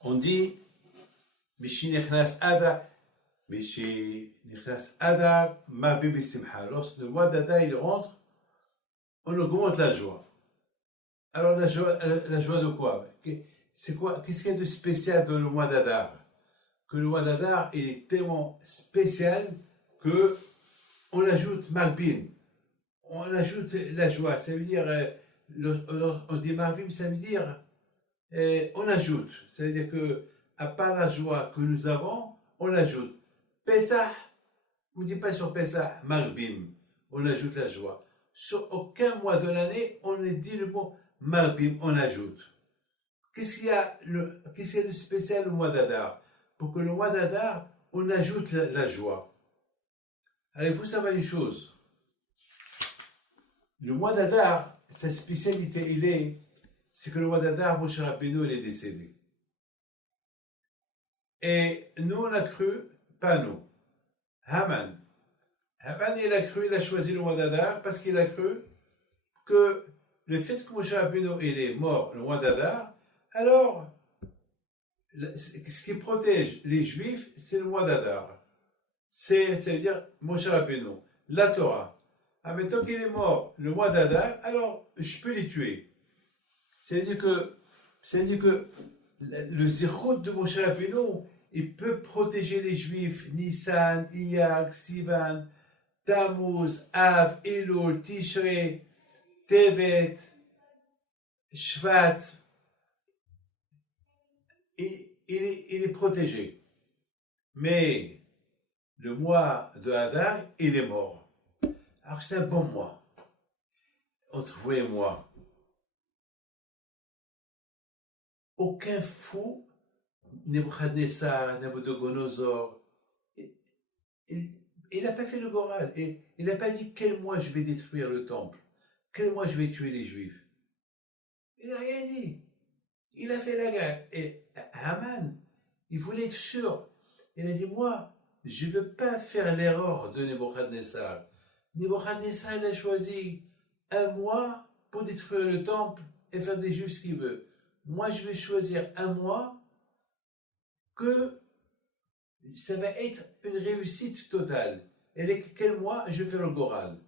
On dit Bishi Nichnas Ada, Bishi Nichnas Ada, ma bibi simha. Lorsque le mois d'Ada il rentre, on augmente la joie. Alors la joie de quoi? C'est quoi? Qu'est-ce qu'il y a de spécial dans le mois d'Adar? Que le mois d'Adar il est tellement spécial que on ajoute Marbin, on ajoute la joie. Ça veut dire, on dit Marbin, ça veut dire on ajoute. Ça veut dire que à part la joie que nous avons, on ajoute. Pesach, on ne dit pas sur Pesach, Marbim, on ajoute la joie. Sur aucun mois de l'année, on ne dit le mot Marbim, on ajoute. Qu'est-ce qu'il y a de spécial au mois d'Adar? Pour que le mois d'Adar, on ajoute la joie. Alors il faut savoir une chose. Le mois d'Adar, sa spécialité, c'est que le mois d'Adar, Moshe Rabbeinu, il est décédé. Et nous, on a cru, pas nous, Haman. Haman, il a cru, il a choisi le mois d'Adar parce qu'il a cru que le fait que Moshe Rabbeinu, il est mort le mois d'Adar, alors, ce qui protège les Juifs, c'est le mois d'Adar. Ça veut dire Moshe Rabbeinu, la Torah. Ah, mais tant qu'il est mort le mois d'Adar, alors je peux les tuer. C'est-à-dire que le zichut de Moshe Rabbeinu, il peut protéger les Juifs, Nissan, Iyar, Sivan, Tammuz, Av, Elul, Tishrei, Tevet, Shvat. Il est protégé. Mais le mois de Hadar, il est mort. Alors c'est un bon mois. Entre vous et moi, aucun fou, Nebuchadnezzar, Nabucodonosor, il n'a pas fait le Goral. Il n'a pas dit quel mois je vais détruire le temple, quel mois je vais tuer les Juifs. Il n'a rien dit. Il a fait la guerre. Et Haman, il voulait être sûr. Il a dit, moi, je ne veux pas faire l'erreur de Nebuchadnezzar. Nebuchadnezzar, il a choisi un mois pour détruire le temple et faire des Juifs ce qu'il veut. Moi, je vais choisir un mois que ça va être une réussite totale. Et quel mois je vais faire le Goral.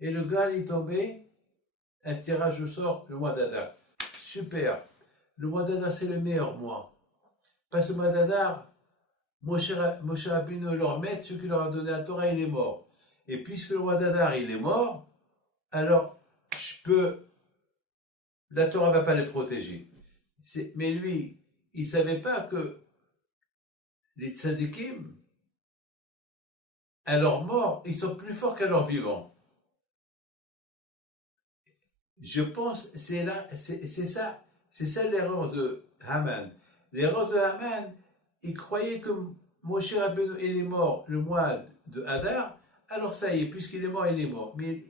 Et le Goral est tombé, un tirage au sort, le mois d'Adar. Super. Le mois d'Adar, c'est le meilleur mois. Parce que le mois d'Adar, Moshe Rabbeinu, leur maître, celui qui leur a donné la Torah, il est mort. Et puisque le mois d'Adar, il est mort, alors la Torah ne va pas les protéger. Mais lui, il ne savait pas que les tzadikim, à leur mort, ils sont plus forts qu'à leur vivant. Je pense, c'est ça l'erreur de Haman. L'erreur de Haman, il croyait que Moshe Rabbeinu, il est mort le mois de Hadar, alors ça y est, puisqu'il est mort, il est mort. Mais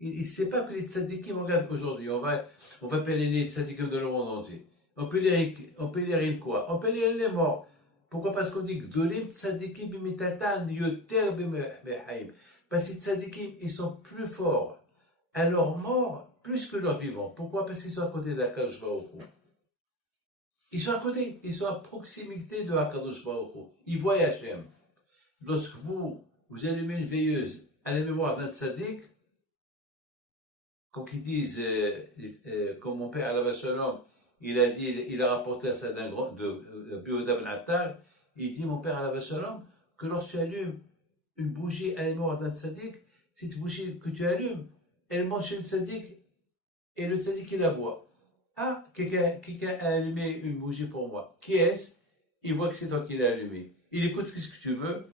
il ne sait pas que les tzadikim, regarde aujourd'hui, on va appeler les tzadikim de le monde entier. On peut lire quoi? On peut lire les morts. Pourquoi? Parce qu'on dit Gdolim tzadikim bimitatan yoter b'mechaim. Parce que les tzadikim, ils sont plus forts à leur mort plus que leur vivant. Pourquoi? Parce qu'ils sont à côté d'Akadosh Baruch Hu. Ils sont à côté, ils sont à proximité de Akadosh Baruch Hu. Ils voient Hachem. Lorsque vous allumez une veilleuse à la mémoire d'un tzadik, comme ils disent, comme mon père Alav Shalom, il a rapporté ça de Yehuda ben Attar, il dit, mon père Alav Shalom, que lorsque tu allumes une bougie à la mémoire d'un tzadik, cette bougie que tu allumes, elle monte chez le tzadik, et le tzadik il la voit. Ah, quelqu'un a allumé une bougie pour moi. Qui est-ce? Il voit que c'est toi qui l'as allumé. Il écoute ce que tu veux,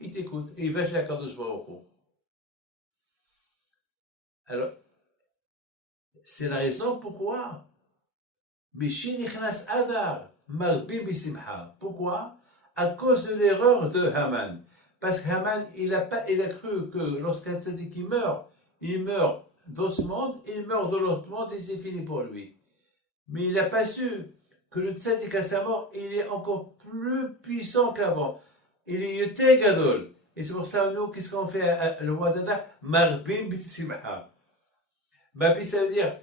il t'écoute, et il va chez Akadosh Baruch Hu. Alors, c'est la raison pourquoi Bishi Nichnas Adar, Marbim Bisimcha. Pourquoi? À cause de l'erreur de Haman. Parce que Haman, il a cru que lorsqu'un tzadik il meurt dans ce monde, il meurt dans l'autre monde et c'est fini pour lui. Mais il n'a pas su que le tzaddik à sa mort, il est encore plus puissant qu'avant. Il est yoter gadol. Et c'est pour ça, nous, qu'est-ce qu'on fait le mois d'Adar? Marbim b'simcha. Babi, ça veut dire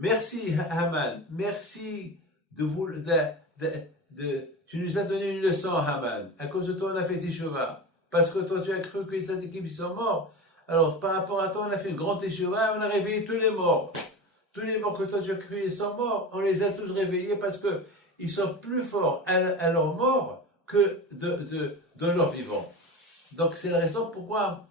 merci Haman, merci de vous, tu nous as donné une leçon Haman. À cause de toi on a fait Teshuvah. Parce que toi tu as cru que les tzadikim ils sont morts. Alors par rapport à toi on a fait une grande Teshuvah, on a réveillé tous les morts. Tous les morts que toi tu as cru ils sont morts, on les a tous réveillés parce que ils sont plus forts à leur mort que de leur vivant. Donc c'est la raison pourquoi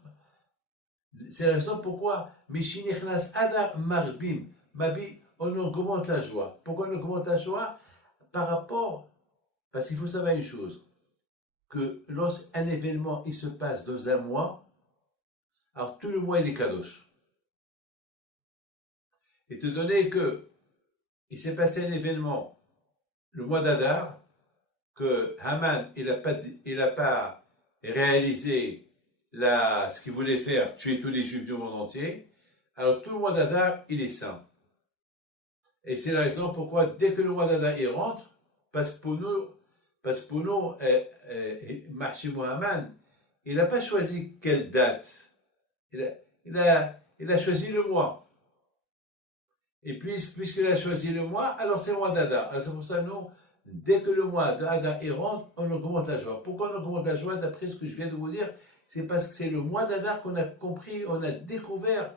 Mishinichnas Ada Marbim, Mabi, on augmente la joie. Pourquoi on augmente la joie? Parce qu'il faut savoir une chose, que lorsqu'un événement il se passe dans un mois, alors tout le mois il est kadosh. Étant donné que il s'est passé un événement le mois d'Adar, que Haman il a pas réalisé ce qu'il voulait faire, tuer tous les juifs du monde entier, alors tout le mois d'Adar il est saint. Et c'est la raison pourquoi dès que le mois d'Adar il rentre, parce que pour nous, Marchi Mohamed, il n'a pas choisi quelle date, il a choisi le mois. Et puisqu'il a choisi le mois, alors c'est le mois d'Adar. Alors c'est pour ça que nous, dès que le mois d'Adar il rentre, on augmente la joie. Pourquoi on augmente la joie? D'après ce que je viens de vous dire, c'est parce que c'est le mois d'Adar qu'on a compris, on a découvert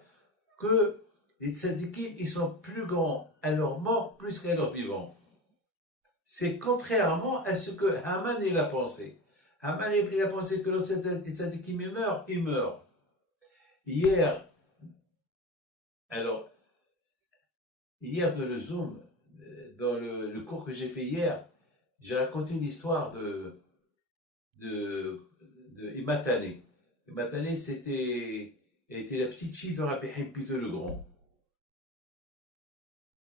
que les tzadikim, ils sont plus grands à leur mort plus qu'à leur vivant. C'est contrairement à ce que Haman il a pensé. Haman il a pensé que lorsque les tzadikim ils meurent. Hier dans le Zoom, dans le cours que j'ai fait hier, j'ai raconté une histoire de Imatane. Imatane, elle était la petite fille de Rabbi Haim Pito le Grand.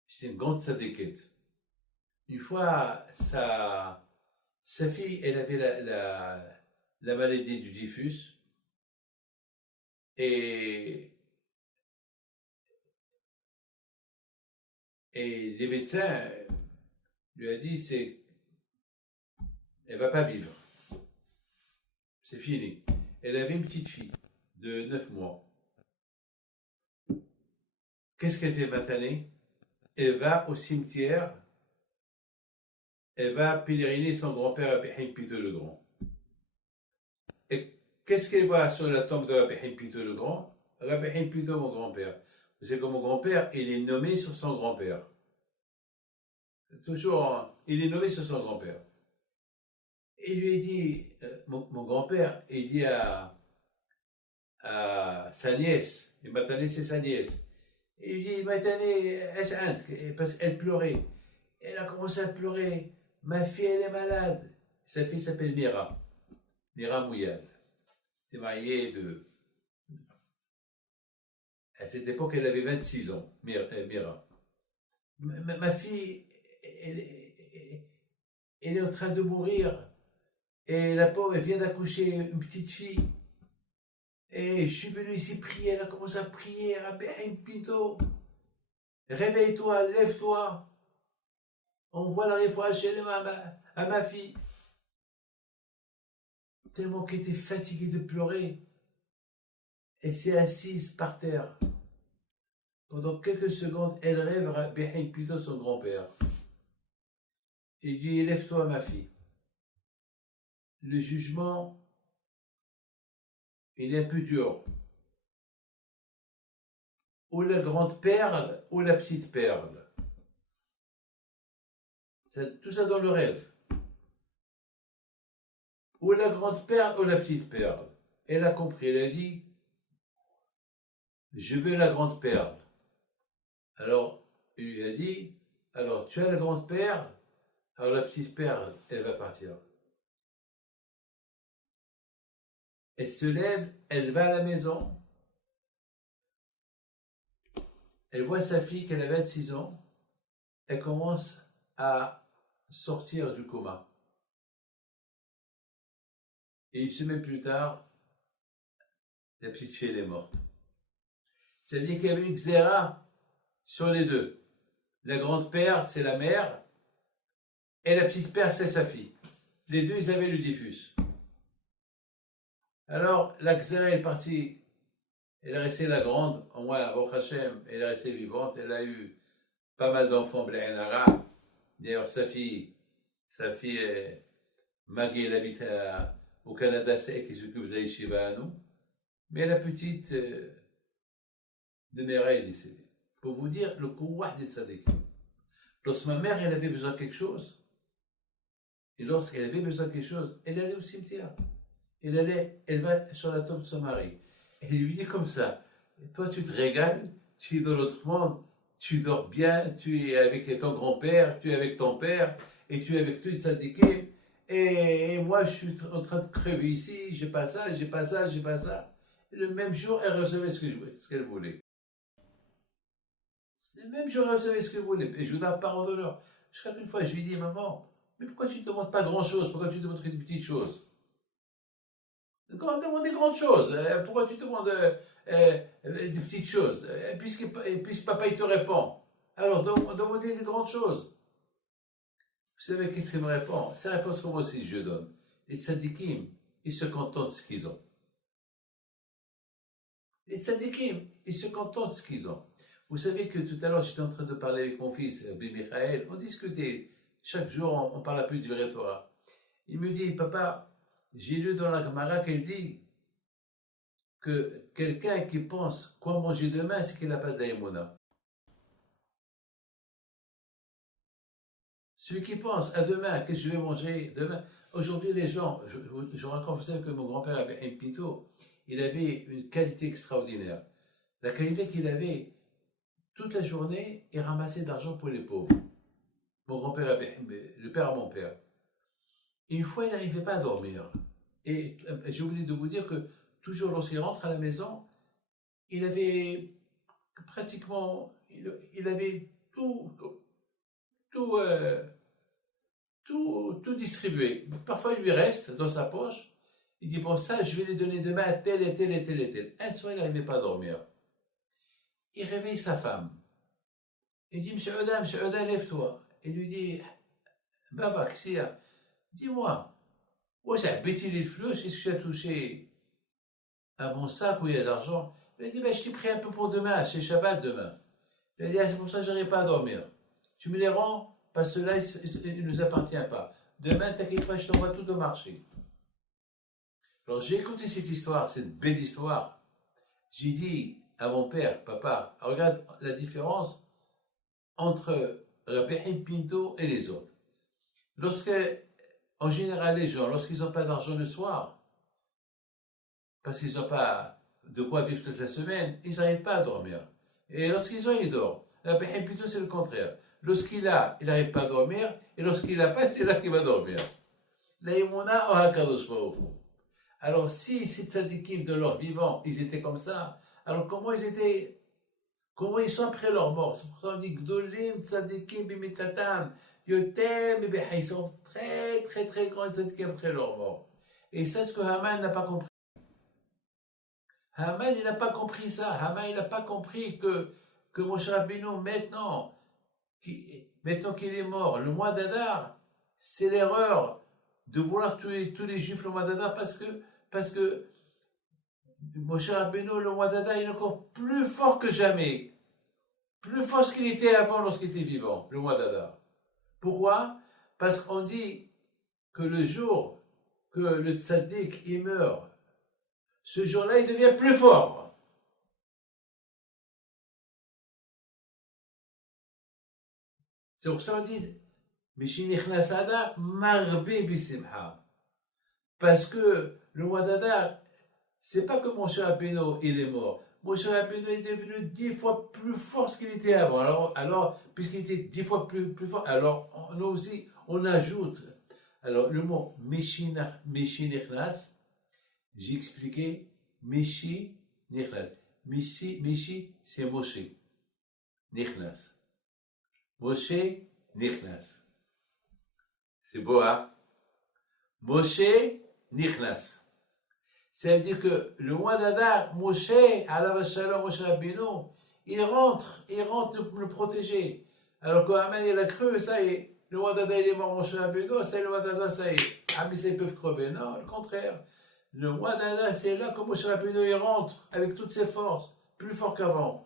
C'est une grande tzadékette. Une fois, sa fille, elle avait la maladie du typhus, et les médecins lui ont dit elle va pas vivre, c'est fini. Elle avait une petite fille de 9 mois. Qu'est-ce qu'elle fait maintenant? Elle va au cimetière, elle va pèleriner son grand-père Rabbi Haim Pito le Grand. Et qu'est-ce qu'elle voit sur la tombe de Rabbi Haim Pito le Grand? Rabbi Haim Pito, mon grand-père. C'est que mon grand-père, il est nommé sur son grand-père. Toujours, il est nommé sur son grand-père. Il lui dit, mon grand-père, il dit à sa nièce, et Matane c'est sa nièce, il lui dit, Matane, parce qu'elle pleurait. Elle a commencé à pleurer. Ma fille, elle est malade. Sa fille s'appelle Mira Mouyal. Elle est mariée à cette époque, elle avait 26 ans, Mira. Ma fille, elle est en train de mourir. Et la pauvre, elle vient d'accoucher une petite fille. Et je suis venu ici prier. Elle a commencé à prier. Rabbi Haim Pito, réveille-toi, lève-toi. On voit la réfoua chez à ma fille. Tellement qu'elle était fatiguée de pleurer. Elle s'est assise par terre. Pendant quelques secondes, elle rêve Rabbi Haim Pito, son grand-père. Il dit, lève-toi, ma fille. Le jugement, il est un peu dur. Ou la grande perle, ou la petite perle. Tout ça dans le rêve. Ou la grande perle, ou la petite perle. Elle a compris, elle a dit, je veux la grande perle. Alors, il lui a dit, alors tu as la grande perle, alors la petite perle, elle va partir. Elle se lève, elle va à la maison, elle voit sa fille qu'elle a 26 ans, elle commence à sortir du coma. Et une semaine plus tard, la petite fille elle est morte. C'est-à-dire qu'il y avait une xéra sur les deux. La grande père, c'est la mère, et la petite père, c'est sa fille. Les deux, ils avaient le typhus. Alors, la xéra est partie. Elle est restée la grande, au moins, Baruch Hashem, elle est restée vivante, elle a eu pas mal d'enfants Blain D'ailleurs, sa fille Maggie, elle habite au Canada, c'est elle qui s'occupe de la yeshiva à nous. Mais la petite de Mera est décédée. Pour vous dire le kouah des tzadikim. Lorsque ma mère elle avait besoin de quelque chose, et lorsqu'elle avait besoin de quelque chose, elle allait au cimetière. Elle va sur la tombe de son mari. Elle lui dit comme ça, toi tu te régales, tu es dans l'autre monde, tu dors bien, tu es avec ton grand-père, tu es avec ton père, et tu es avec tous les tzadikim, et moi je suis en train de crever ici, j'ai pas ça, j'ai pas ça, j'ai pas ça. Et le même jour, elle recevait ce qu'elle voulait. Le même jour, elle recevait ce qu'elle voulait. Et je vous donne la parole d'honneur. Une fois, je lui dis, maman, mais pourquoi tu ne demandes pas grand-chose? Pourquoi tu demandes une petite chose? Demande des grandes choses. Pourquoi tu demandes des petites choses? Puisque papa, il te répond. Alors, demandez des grandes choses. Vous savez qu'est-ce qu'il me répond? C'est la réponse que moi aussi je donne. Les tzadikim, ils se contentent de ce qu'ils ont. Les tzadikim, ils se contentent de ce qu'ils ont. Vous savez que tout à l'heure, j'étais en train de parler avec mon fils, Rabbi Michael, on discutait. Chaque jour, on parle un peu du vrai Torah. Il me dit, papa, j'ai lu dans la Gemara qu'elle dit que quelqu'un qui pense quoi manger demain, c'est qu'il n'a pas d'aïmouna. Celui qui pense à demain, qu'est-ce que je vais manger demain. Aujourd'hui, les gens, je raconte, vous savez que mon grand-père avait un pinto, il avait une qualité extraordinaire. La qualité qu'il avait, toute la journée, il ramassait d'argent pour les pauvres. Mon grand-père avait, le père à mon père. Une fois, il n'arrivait pas à dormir. Et j'ai oublié de vous dire que toujours lorsqu'il rentre à la maison, il avait pratiquement, il avait tout distribué. Parfois, il lui reste dans sa poche. Il dit, bon, ça, je vais les donner demain à tel et tel et tel et tel. Un soir, il n'arrivait pas à dormir. Il réveille sa femme. Il dit, Monsieur Oda, lève-toi. Il lui dit, Baba, qu'est-ce qu'il y a? Dis-moi, où c'est petit les fleurs, est-ce que tu as touché à mon sac où il y a de l'argent? Il a dit, ben, je t'ai pris un peu pour demain, c'est Shabbat demain. Il a dit, ah, c'est pour ça que je n'arrive pas à dormir. Tu me les rends, parce que là, il ne nous appartient pas. Demain, t'inquiète pas, je t'envoie tout au marché. Alors, j'ai écouté cette histoire, cette belle histoire. J'ai dit à mon père, papa, regarde la différence entre Rabbi Pinto et les autres. En général, les gens, lorsqu'ils n'ont pas d'argent le soir, parce qu'ils n'ont pas de quoi vivre toute la semaine, ils n'arrivent pas à dormir. Et lorsqu'ils ont, ils dorment. Rabbi Pinto, c'est le contraire. Lorsqu'il a, il n'arrive pas à dormir, et lorsqu'il n'a pas, c'est là qu'il va dormir. L'aïmouna ou hakadosh baruch hu. Alors, si ces tzadikim de leur vivant, ils étaient comme ça, alors comment ils sont après leur mort? C'est pour ça qu'on dit Gdolim tzadikim bimitatam, yotem bebeha. Ils sont très, très, très grands tzadikim après leur mort. Et c'est ce que Haman n'a pas compris. Haman, il n'a pas compris ça. Haman, il n'a pas compris que Moshe Rabbeinu, maintenant qu'il est mort, le mois d'Adar, c'est l'erreur de vouloir tuer tous les juifs le mois d'Adar parce que Moshe Rabbeinu, le mois d'Adar, il est encore plus fort que jamais. Plus fort qu'il était avant lorsqu'il était vivant, le mois d'Adar. Pourquoi? Parce qu'on dit que le jour que le tzaddik il meurt, ce jour-là, il devient plus fort. C'est pour ça qu'on dit Mishinichnas Adar marbe bisimha. Parce que le mois d'Adar, c'est pas que Moshe Rabbeinu il est mort. Moshe Rabbeinu est devenu 10 fois plus fort qu'il était avant. Alors puisqu'il était 10 fois plus fort, alors nous aussi, on ajoute. Alors, le mot Meshinichnas, j'ai expliqué Meshinichnas. Meshi, c'est Moshe. Nichnas. Moshe, Nichnas. C'est beau, hein? Moshe, Nichnas. Ça veut dire que le mois d'Adar, Moshe, alav shalom, Moshe Rabbeinu, il rentre le protéger. Alors que Haman, il a cru, ça y est, le mois d'Adar, il est mort, Moshe Rabbeinu, ça y est, le mois d'Adar, ça y est. Ah, mais ça, ils peuvent crever. Non, le contraire. Le mois d'Adar, c'est là que Moshe Rabbeinu, il rentre avec toutes ses forces, plus fort qu'avant.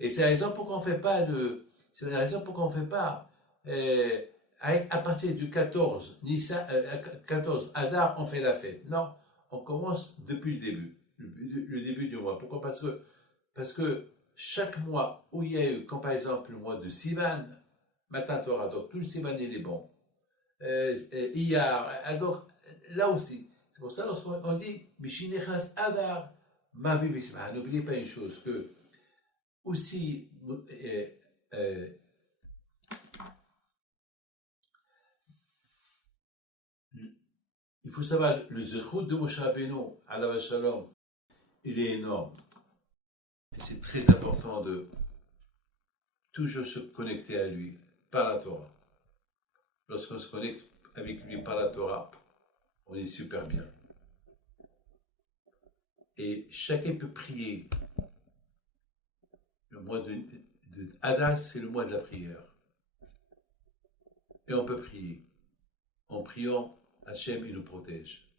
Et c'est la raison pour qu'on ne fait pas c'est la raison pour qu'on fait pas, à partir du 14, 14 Adar, on fait la fête. Non, on commence depuis le début, le début du mois. Pourquoi? Parce que chaque mois où il y a eu, comme par exemple le mois de Sivan, Matan Torah, donc tout le Sivan il est bon. Iyar, donc là aussi, c'est pour ça lorsqu'on dit Mishinechas Adar, Mavi Bisma, n'oubliez pas une chose, que aussi, il faut savoir, le zechut de Moshe Rabbeinu, alav shalom, il est énorme. Et c'est très important de toujours se connecter à lui par la Torah. Lorsqu'on se connecte avec lui par la Torah, on est super bien. Et chacun peut prier. Le mois de Adar, c'est le mois de la prière. Et on peut prier. En priant, Hachem, il nous protège.